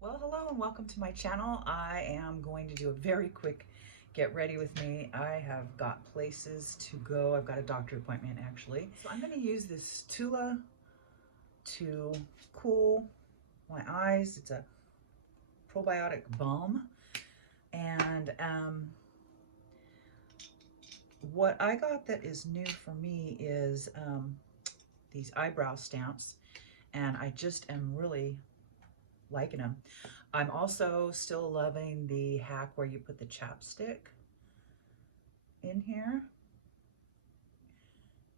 Well, hello and welcome to my channel. I am going to do a very quick get ready with me. I have got places to go. I've got a doctor appointment actually. So I'm going to use this Tula to cool my eyes. It's a probiotic balm. And what I got that is new for me is these eyebrow stamps. And I just am really liking them. I'm also still loving the hack where you put the chapstick in here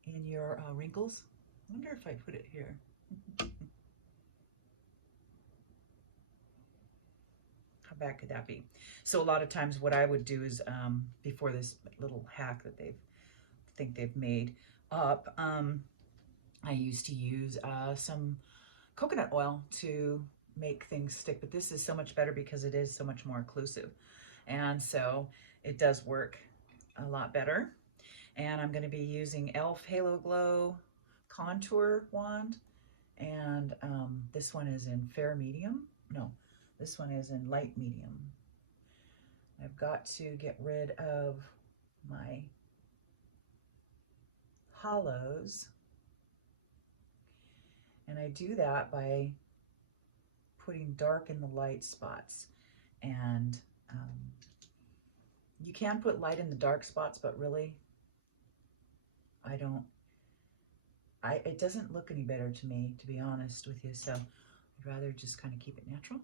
in your wrinkles. I wonder if I put it here. How bad could that be? So a lot of times what I would do is before this little hack that they've made up, I used to use some coconut oil to make things stick, but this is so much better because it is so much more occlusive, and so it does work a lot better. And I'm going to be using e.l.f. Halo Glow contour wand, and this one is in fair medium. No, this one is in light medium. I've got to get rid of my hollows, and I do that by putting dark in the light spots. And you can put light in the dark spots, but really it doesn't look any better to me, to be honest with you, so I'd rather just kind of keep it natural.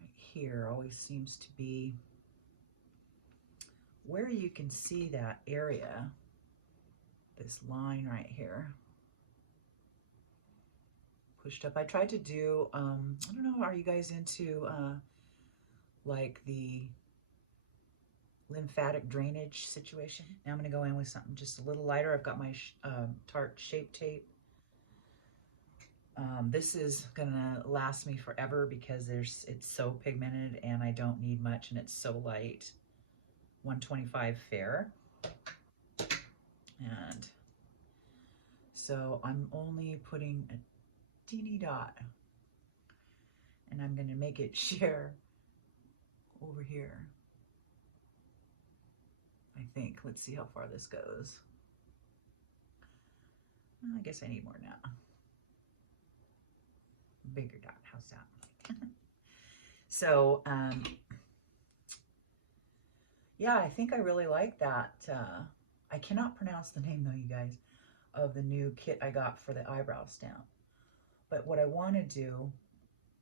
Right here always seems to be where you can see that area, this line right here, pushed up. I tried to do, I don't know, are you guys into like the lymphatic drainage situation? Now I'm going to go in with something just a little lighter. I've got my Tarte Shape Tape. This is gonna last me forever because it's so pigmented and I don't need much, and it's so light. 125 fair. And so I'm only putting a teeny dot, and I'm gonna make it sheer over here, I think. Let's see how far this goes. I guess I need more now. Bigger dot, how's that? So yeah, I think I really like that. I cannot pronounce the name though, you guys, of the new kit I got for the eyebrow stamp. But what I want to do,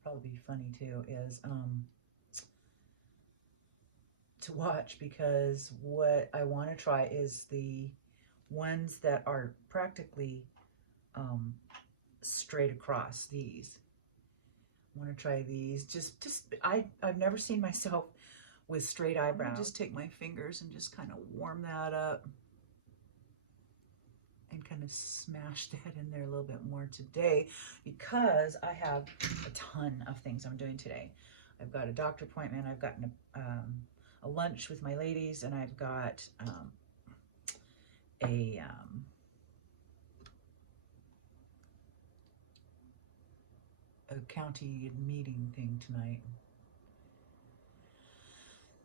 probably be funny too, is to watch, because what I want to try is the ones that are practically straight across. These I want to try these. I've never seen myself with straight eyebrows. Just take my fingers and just kind of warm that up and kind of smash that in there a little bit more today, because I have a ton of things I'm doing today. I've got a doctor appointment, I've got a lunch with my ladies, and I've got a county meeting thing tonight.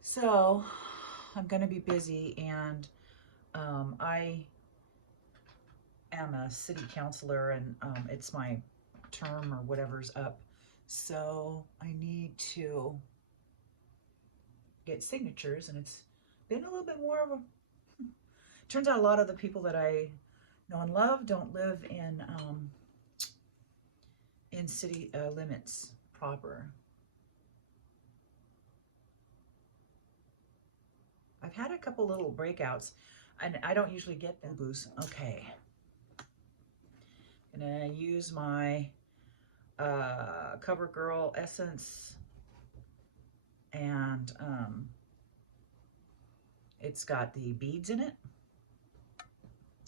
So I'm going to be busy, and I am a city councilor, and it's my term or whatever's up. So I need to get signatures, and it's been a little bit more of a, turns out a lot of the people that I know and love don't live in city limits proper. I've had a couple little breakouts, and I don't usually get them. Boost. Okay. I'm gonna use my CoverGirl essence, and it's got the beads in it.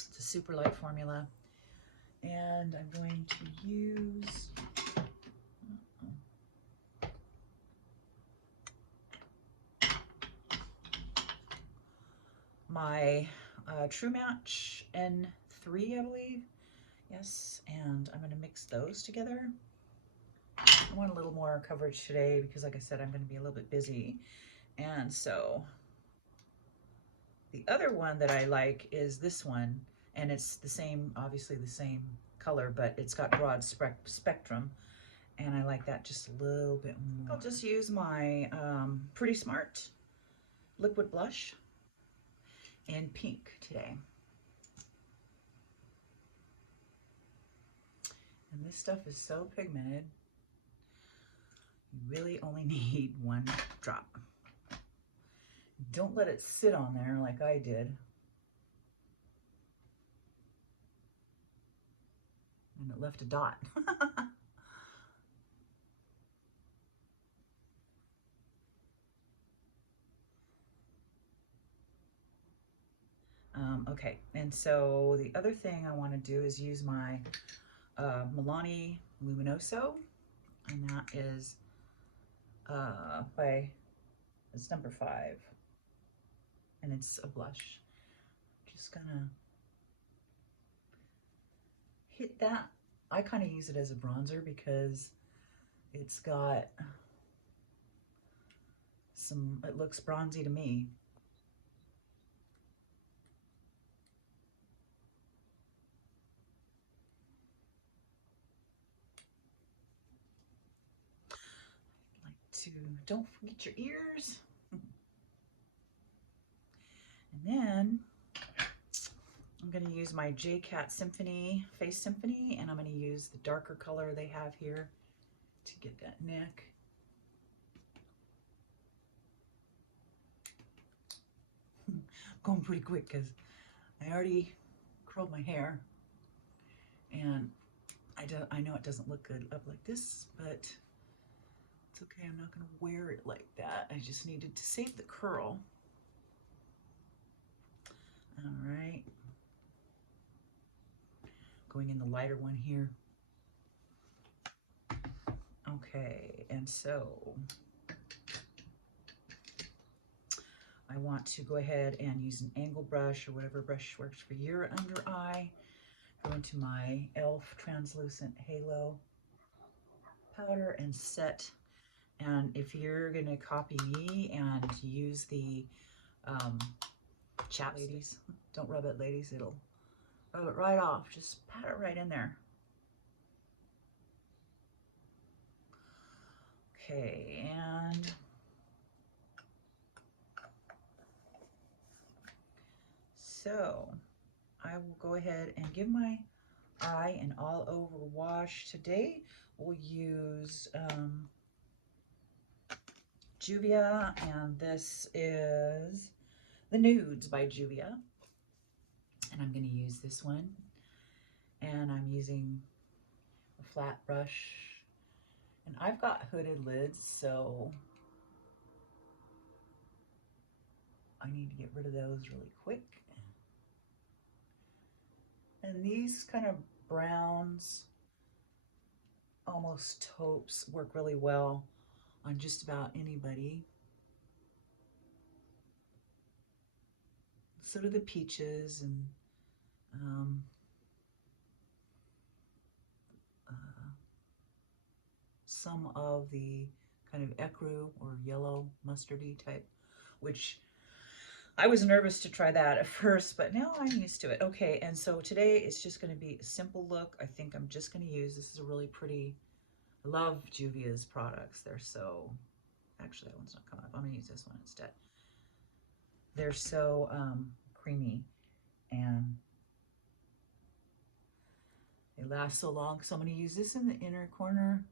It's a super light formula, and I'm going to use my True Match N3, I believe. Yes, and I'm going to mix those together. I want a little more coverage today because, like I said, I'm going to be a little bit busy. And so the other one that I like is this one, and it's the same, obviously the same color, but it's got broad spectrum, and I like that just a little bit more. I'll just use my Pretty Smart liquid blush in pink today. And this stuff is so pigmented, you really only need one drop. Don't let it sit on there like I did. And it left a dot. Okay, and so the other thing I want to do is use my Melanie Luminoso, and that is it's number 5, and it's a blush. Just gonna hit that. I kind of use it as a bronzer because it's got some, it looks bronzy to me. Don't forget your ears. And then I'm going to use my J-Cat Symphony Face Symphony, and I'm going to use the darker color they have here to get that neck. I'm going pretty quick because I already curled my hair, and I know it doesn't look good up like this, but it's okay. I'm not going to wear it like that. I just needed to save the curl. All right. Going in the lighter one here. Okay, and so I want to go ahead and use an angle brush or whatever brush works for your under eye. Go into my e.l.f. translucent halo powder and set. And if you're gonna copy me and use the chapstick, ladies, don't rub it, ladies, it'll rub it right off. Just pat it right in there. Okay, and so I will go ahead and give my eye an all over wash. Today we'll use Juvia, and this is the Nudes by Juvia, and I'm going to use this one, and I'm using a flat brush, and I've got hooded lids, so I need to get rid of those really quick. And these kind of browns, almost taupes, work really well on just about anybody. So do the peaches and some of the kind of ecru or yellow mustardy type, which I was nervous to try that at first, but now I'm used to it. Okay, and so today it's just going to be a simple look. I think I'm just going to use, this is a really pretty, I love Juvia's products. They're so, actually that one's not coming up. I'm going to use this one instead. They're so creamy and they last so long. So I'm going to use this in the inner corner.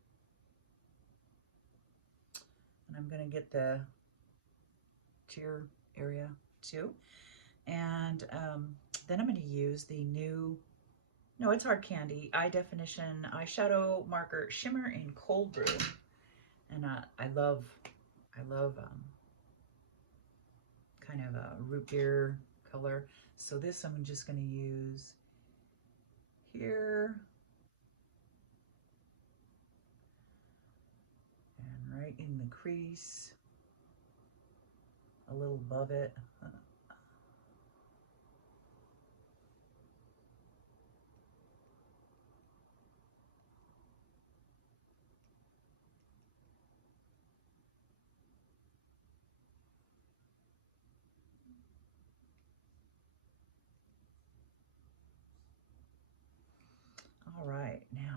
And I'm going to get the tear area too. And then I'm going to use the new, no, it's Hard Candy Eye Definition Eyeshadow Marker Shimmer in Cold Brew. And I love kind of a root beer color. So this I'm just going to use here and right in the crease, a little above it. right now.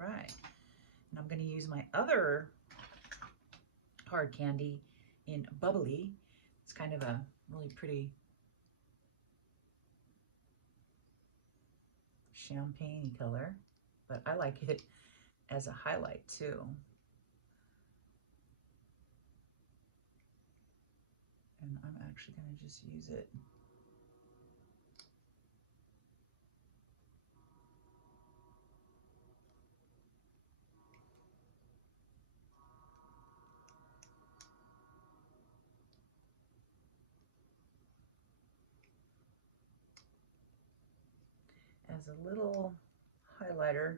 All right, and I'm going to use my other hard candy in Bubbly. It's kind of a really pretty champagne color, but I like it as a highlight too. And I'm actually going to just use it as a little highlighter.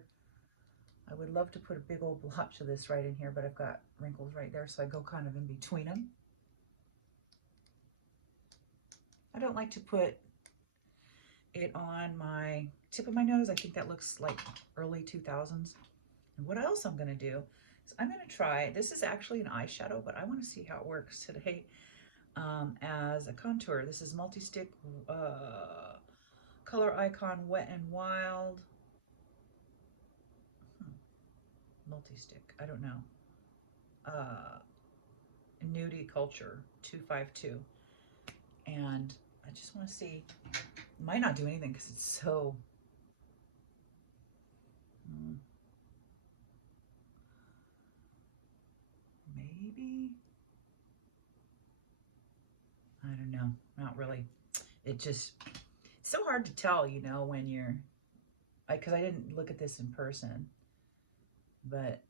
I would love to put a big old blotch of this right in here, but I've got wrinkles right there, so I go kind of in between them. I don't like to put it on my tip of my nose. I think that looks like early 2000s. And what else I'm gonna do is I'm gonna try, this is actually an eyeshadow, but I wanna see how it works today as a contour. This is Multi-Stick Color Icon Wet and Wild. Multi-Stick, I don't know. Nudie Culture 252. And I just wanna see, might not do anything because it's so, maybe, I don't know, not really. It just, it's so hard to tell, you know, when you're, because I didn't look at this in person, but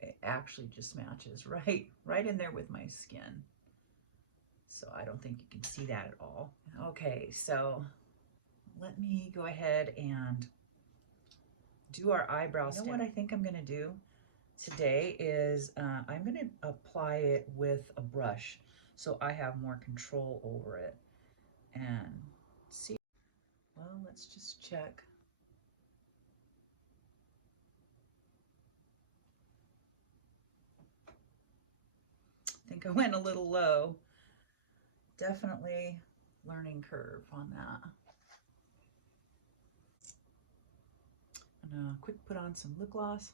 it actually just matches right in there with my skin. So I don't think you can see that at all. Okay, so let me go ahead and do our eyebrow step. You know what I think I'm gonna do today is I'm gonna apply it with a brush so I have more control over it. And see, well, let's just check. I think I went a little low. Definitely learning curve on that. I'm gonna quick put on some lip gloss.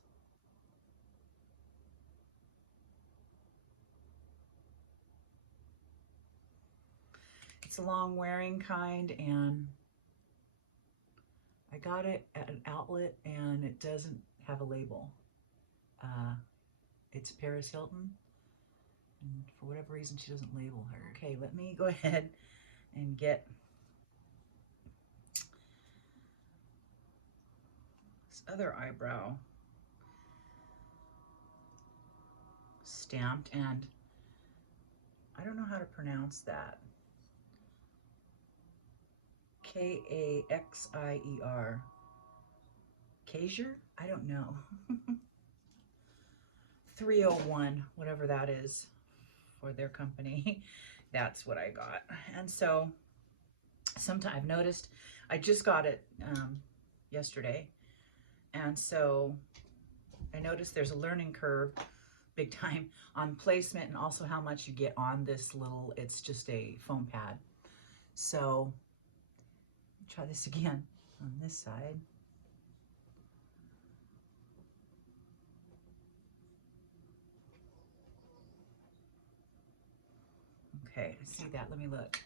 It's a long wearing kind, and I got it at an outlet and it doesn't have a label. It's Paris Hilton, and for whatever reason she doesn't label her. Okay, let me go ahead and get this other eyebrow stamped, and I don't know how to pronounce that. K-A-X-I-E-R. Kaiser? I don't know. 301, whatever that is for their company. That's what I got. And so sometimes I've noticed, I just got it yesterday. And so I noticed there's a learning curve big time on placement and also how much you get on this little, it's just a foam pad. So try this again on this side. Okay, I see that. Let me look.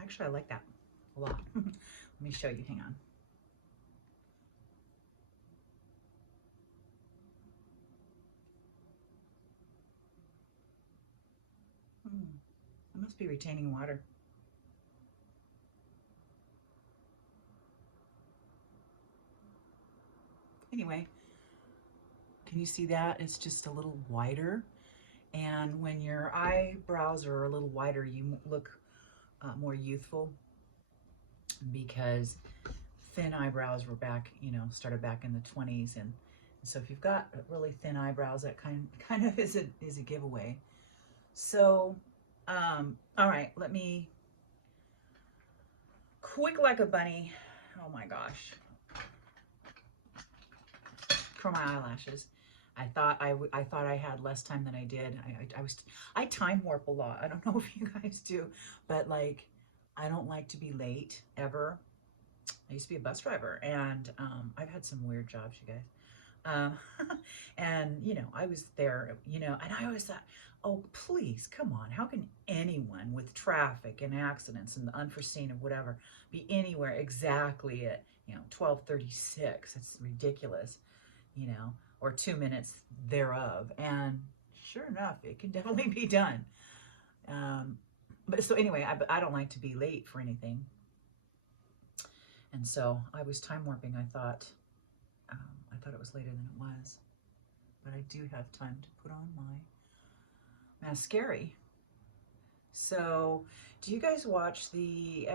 Actually, I like that a lot. Let me show you. Hang on. I must be retaining water. Anyway, can you see that? It's just a little wider. And when your eyebrows are a little wider, you look more youthful, because thin eyebrows were back, you know, started back in the 20s. And so if you've got really thin eyebrows, that kind of is a giveaway. So All right, let me, quick like a bunny. Oh my gosh. For my eyelashes. I thought I had less time than I did. I time warp a lot. I don't know if you guys do, but like, I don't like to be late ever. I used to be a bus driver, and I've had some weird jobs, you guys. Um, and you know, I was there, you know, and I always thought, oh, please, come on. How can anyone with traffic and accidents and the unforeseen of whatever be anywhere exactly at, you know, 12:36? It's ridiculous, you know, or 2 minutes thereof. And sure enough, it can definitely be done. But so anyway, I don't like to be late for anything. And so I was time warping. I thought it was later than it was, but I do have time to put on my mascara. So do you guys watch the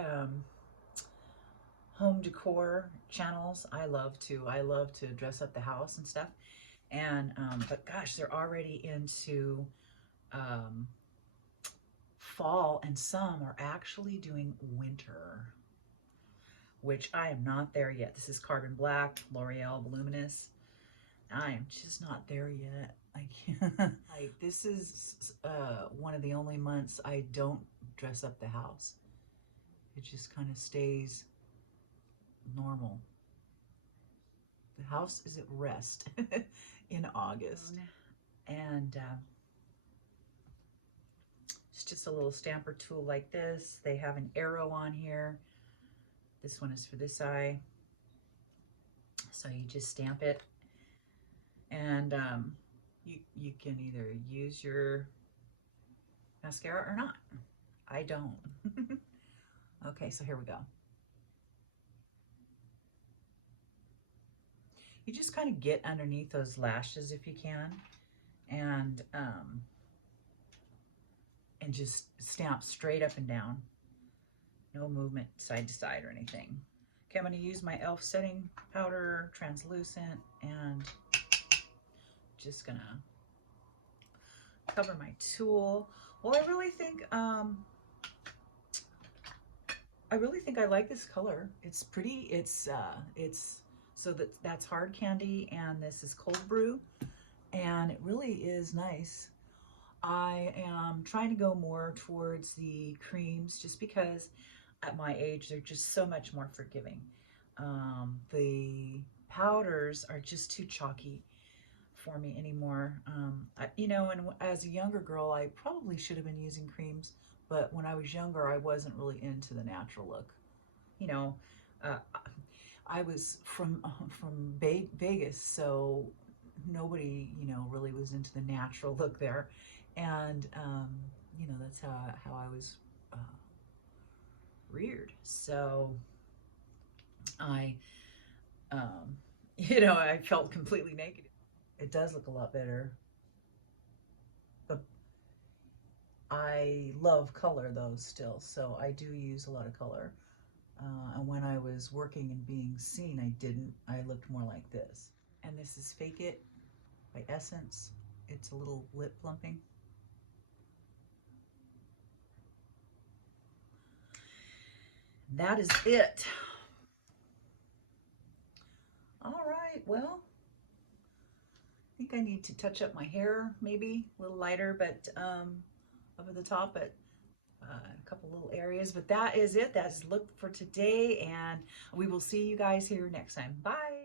home decor channels? I love to dress up the house and stuff. And but gosh, they're already into fall, and some are actually doing winter, which I am not there yet. This is Carbon Black, L'Oreal Voluminous. I am just not there yet. I can't. This is one of the only months I don't dress up the house. It just kind of stays normal. The house is at rest in August. And it's just a little stamper tool like this. They have an arrow on here. This one is for this eye. So you just stamp it. And you can either use your mascara or not. I don't. Okay, so here we go. You just kind of get underneath those lashes if you can, and just stamp straight up and down. No movement side to side or anything. Okay, I'm going to use my e.l.f. setting powder, translucent, and just going to cover my tool. Well, I really think I like this color. It's pretty. It's so that's hard candy, and this is cold brew, and it really is nice. I am trying to go more towards the creams just because at my age they're just so much more forgiving. The powders are just too chalky for me anymore. You know, and as a younger girl, I probably should have been using creams, but when I was younger, I wasn't really into the natural look. You know, I was from Vegas, so nobody, you know, really was into the natural look there. And, you know, that's how I was reared. So I, you know, I felt completely naked. It does look a lot better. But I love color though still, so I do use a lot of color. And when I was working and being seen, I didn't. I looked more like this. And this is Fake It by Essence. It's a little lip plumping. That is it. All right, well, I think I need to touch up my hair, maybe a little lighter, but over the top, but a couple little areas. But that is it. That's look for today, and we will see you guys here next time. Bye.